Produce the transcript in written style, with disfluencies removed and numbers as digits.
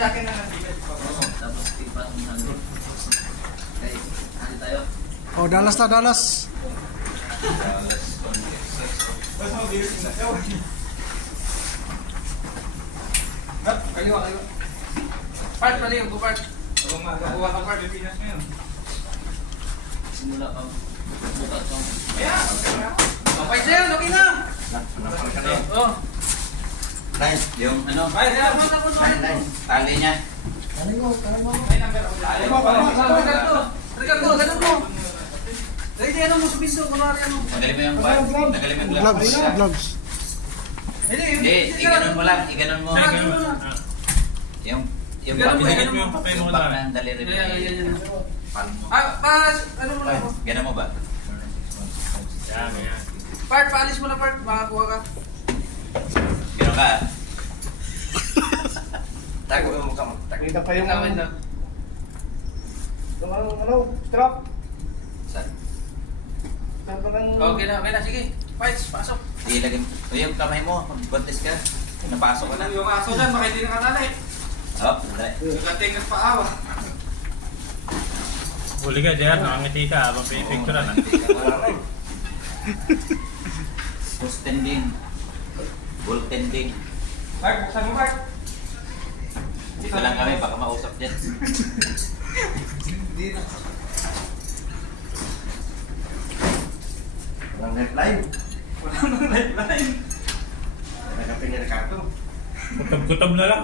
Sa akin na lang. Tapos tipat ng hangin. Okay, hali tayo. Oh, Dallas na, Dallas. Basta mabilis na. Kaliwa. Part, paliw, part. Oo nga, nakuha ka part, Pilipinas ngayon. Simula pa. Bukas pa. Ayan! Kapay sa'yo, okay na! Oo. Nice. Yung ano? Ay, Tali niya. Kaling mo. Ay, number ako. Ay, Ricardo, ganun mo. Dahil di ano mo sa pinto, kunwari ano. Magaling mo yung gloves. Magaling mo yung gloves. Gloves. Hindi, iganon mo lang. Iganon mo. Yung Ganun mo yung papel mo lang. Dali rin. Yan. Palm mo. Ano mo lang? Ganon mo ba? Yan. Part, paalis mo na part, makakuha ka. Ganon ka. Tago mo ka mo. Tagita pa yung Gawin na. strap. Saan? Okay na, sige. Fights, pasok. Ilagay mo. Yung kamay mo, magbuntis ka. Napasok ka na. Yung aso dyan, baka hindi nakatali. Oh, dali. Nakatingkat pa awa. Huli ka, Jer. Nakangiti ka. Habang pinipicturean na. Post tending. Ball tending. Mark, buksan mo, Mark. Dito lang kami, baka mausap dyan. Hindi na. Walang lifeline. Walang lifeline. Nagapin niya na karto. Kutab-kutab na lang.